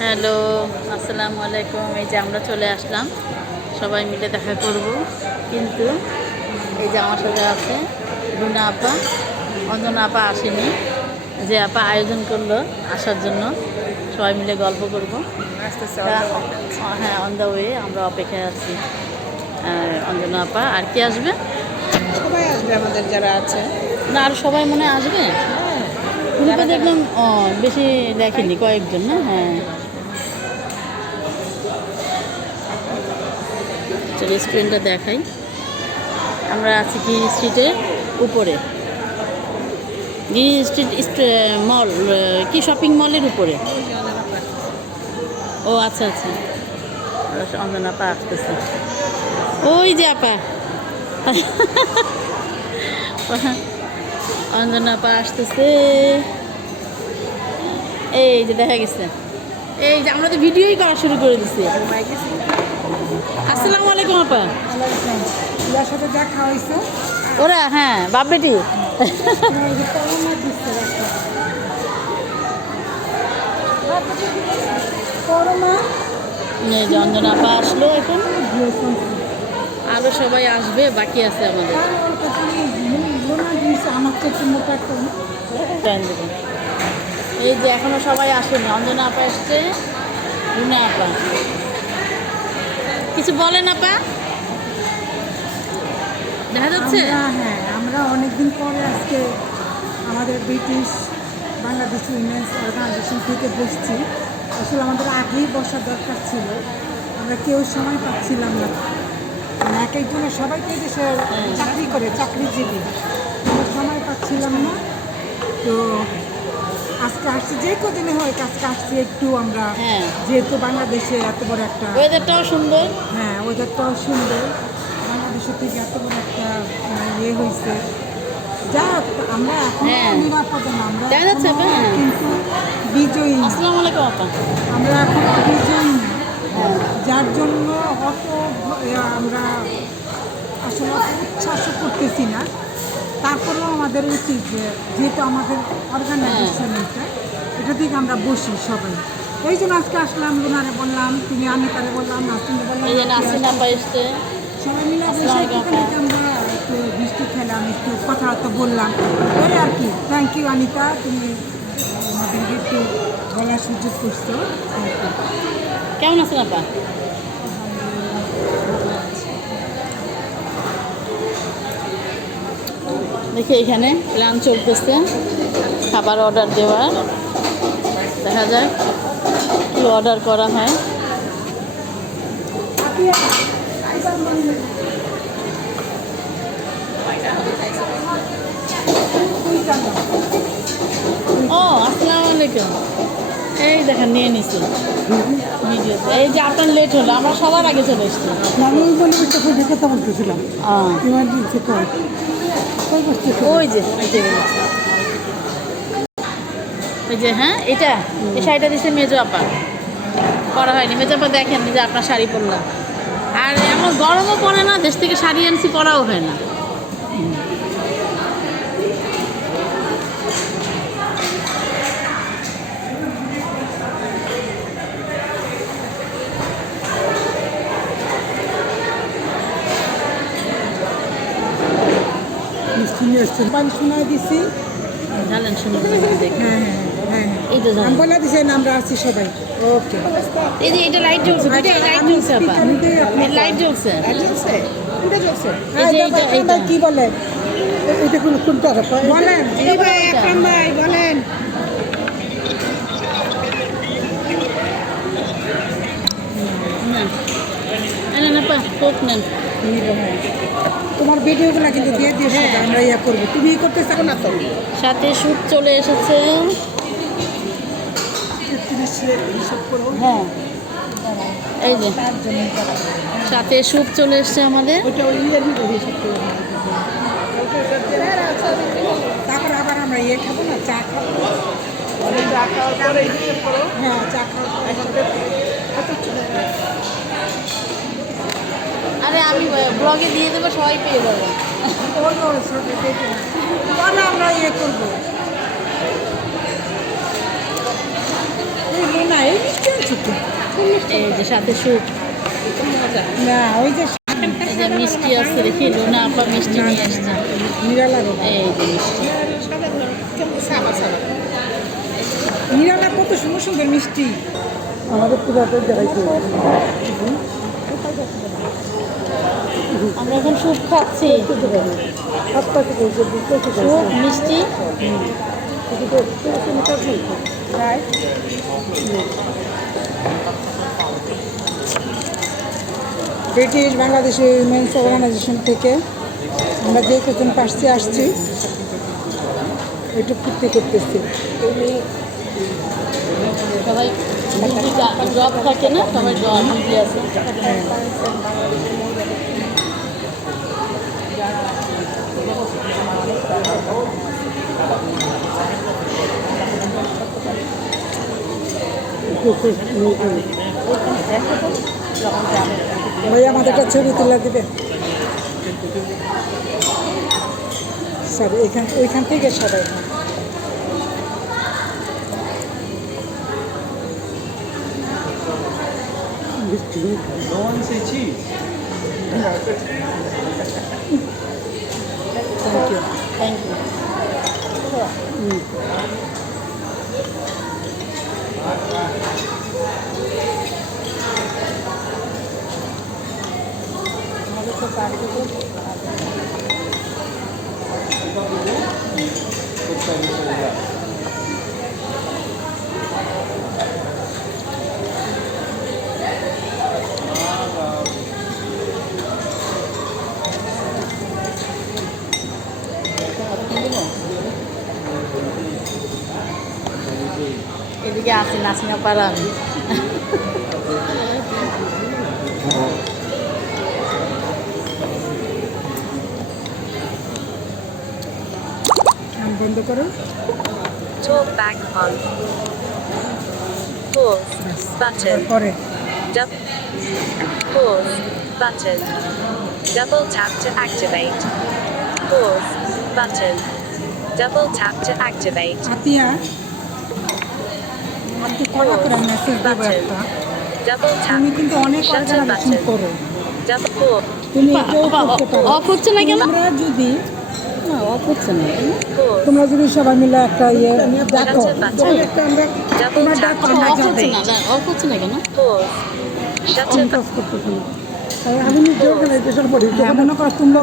Hello আসসালামু আলাইকুম। এই যে আমরা চলে আসলাম। সবাই মিলে দেখা করব। কিন্তু এই যে আমার সাথে আছে রুনা আপা। অঞ্জনা আপা আসেনি। যে আপা আয়োজন করল আসার জন্য। সবাই মিলে গল্প করব। হ্যাঁ অন দ্য ওয়ে আমরা অপেক্ষায় আছি। অঞ্জনা আপা আর কি আসবে? সবাই আসবে আমাদের যারা আছে। না আর সবাই মনে হয় আসবে? গ্রুপে দেখলাম ও বেশি দেখেনি কয়েকজন না? হ্যাঁ। চলো রেস্টুরেন্টটা দেখাই। আমরা আছি কি স্ট্রিটের উপরে? গ্রিন স্ট্রিট মল কি শপিং মলের উপরে? ও আচ্ছা আচ্ছা। অঞ্জনা আপা আসতেছে ওই যে আপা। অঞ্জনা আপা আসতেছে। এই যে দেখা গেছে। এই যে আমরা তো ভিডিওই করা শুরু করে দিছি। আসসালামু আলাইকুম, আপা। যার সাথে দেখা হয়েছে ওরা হ্যাঁ বাপ বেটি। অঞ্জনা আপা আসলো এখন। আরও সবাই আসবে, বাকি আছে আমাদের। এই যে এখনও সবাই আসেনি। অঞ্জনা আপা এসছে আপা। কিছু বলেন আপা? দেখা যাচ্ছে? হ্যাঁ আমরা অনেকদিন পরে আজকে আমাদের ব্রিটিশ বাংলাদেশ উইমেন্স অর্গানাইজেশন থেকে বসছি। আসলে আমাদের আগেই বসার দরকার ছিল। আমরা কেউ সময় পাচ্ছিলাম না। মানে এক একজনের সবাই তো দেশে চাকরি করে, চাকরিজীবী। সময় পাচ্ছিলাম না। তো আজকে আসছি যে কদিনে হয় আজকে আসছি একটু আমরা হ্যাঁ। যেহেতু বাংলাদেশে এত বড় একটা ওয়েদারটাও সুন্দর। হ্যাঁ ওয়েদারটাও সুন্দর। বাংলাদেশের থেকে এত বড় একটা মানে, ইয়ে হয়েছে। যাক আমরা এখন হ্যাঁ। আমরা হ্যাঁ। কিন্তু বিজয়ী। আসসালামু আলাইকুম আপা। আমরা এখন বিজয়ী। যার জন্য অত আমরা আসলে উচ্ছ্বাস করতেছি না। তারপরেও আমাদের উচিত যে যেহেতু আমাদের অর্গানাইজেশন এটা এটা থেকে আমরা বসি সবাই। এই জন্য আজকে আসলাম রুনারে বললাম তুমি বললাম নাসিনে বললাম নাসিন আপা সবাই মিলে আমরা একটু মিষ্টি খেলাম একটু কথাবার্তা বললাম। ওই আর কি। থ্যাংক ইউ অনিতা তুমি আমাদেরকে একটু বলার সুযোগ করছ। কেমন আছেন আপা? দেখি এখানে প্ল্যান চলতেছে খাবার অর্ডার দেওয়ার দেখা যাক কি অর্ডার করা হয়। ও আসসালামু আলাইকুম। এই দেখেন নিয়ে নিছি। এই যে আপনার লেট হলো আমরা সবার আগে চলে এসছি। আমি বলে একটা কথা বলতেছিলাম। ইমার্জেন্সি ওই যে। ওই যে হ্যাঁ এটা, এই শাড়িটা দিচ্ছে করা হয়নি। দেখেন যে আপনার শাড়ি পরলাম। আর এমন গরমও পড়ে না, দেশ থেকে শাড়ি আনছি, পরাও হয় না মিষ্টি নিয়ে এসছেন পানি শোনায় দিছি। জানেন শুনুন হ্যাঁ হ্যাঁ হ্যাঁ এই তো জানেন। বলে দিছি আমরা আছি সবাই। ওকে। এই যে এটা লাইট জ্বলছে এটা লাইট জ্বলছে আপা। লাইট জ্বলছে। এই যে এইটা এইটা। কি বলে? এটা কোন কোনটা বলেন। এই ভাই, আকরাম ভাই তোমার ভিডিওগুলো কিন্তু দিয়ে সবাই, হ্যাঁ। আমরা ইয়া করব। তুমি ই করতে চাও না তো সাথে স্যুপ চলে এসেছে। হ্যাঁ। এই যে। তার জন্য সাথে স্যুপ চলে এসেছে আমাদের। তারপর আবার আমরা ইয়ে খাব না চা খাব। চা খাওয়ার পরে হ্যাঁ চা খাওয়ার আরে আমি ব্লগে দিয়ে দেবো সবাই পেয়ে যাবে। আমরা ইয়ে করব? না এই মিষ্টি আনছো সাথে না ওই যে মিষ্টি আছে দেখি লোনা আপা মিষ্টি নিয়ে আসছে। নিরালা রোড এই যে মিষ্টি। নিরালা কত সুন্দর সুন্দর মিষ্টি। আমাদের পুরাতন দেখাইছে। আমরা এখন স্যুপ খাচ্ছি। স্যুপ মিষ্টি। ব্রিটিশ বাংলাদেশি উইমেন্স অর্গানাইজেশন থেকে আমরা যে কজন পাশে আসছি একটু ফুর্তি করতেছি। সবাই জব থাকে না সবাই জব আছে। ভাই আমাদের একটা ছবি তুলে দিবে স্যার এখান ওইখান থেকে সবাই No. Thank you thank you এদিকে আসি নাসিনা পারা আমি নাম বন্ধ করো Talk back on. Pause. Button. পরে Dou- Pause. Button. Double tap to activate. Pause. Button. Double tap to activate. আতিয়া আপনি কলা করে মেসেজ দেবো একটা। তুমি কিন্তু অনেক অর্গানাইজেশন করো। তুমি এটাও করতে পারো। অফ হচ্ছে না কেন? তোমরা যদি. তোমরা সবাই মিলে একটা ইয়ে দেখো. একটা আমরা তোমরা ডাকো না কেন? আমি কাজ করতেছি আমি নিজে অর্গানাইজেশন করি। মনে করো তোমরা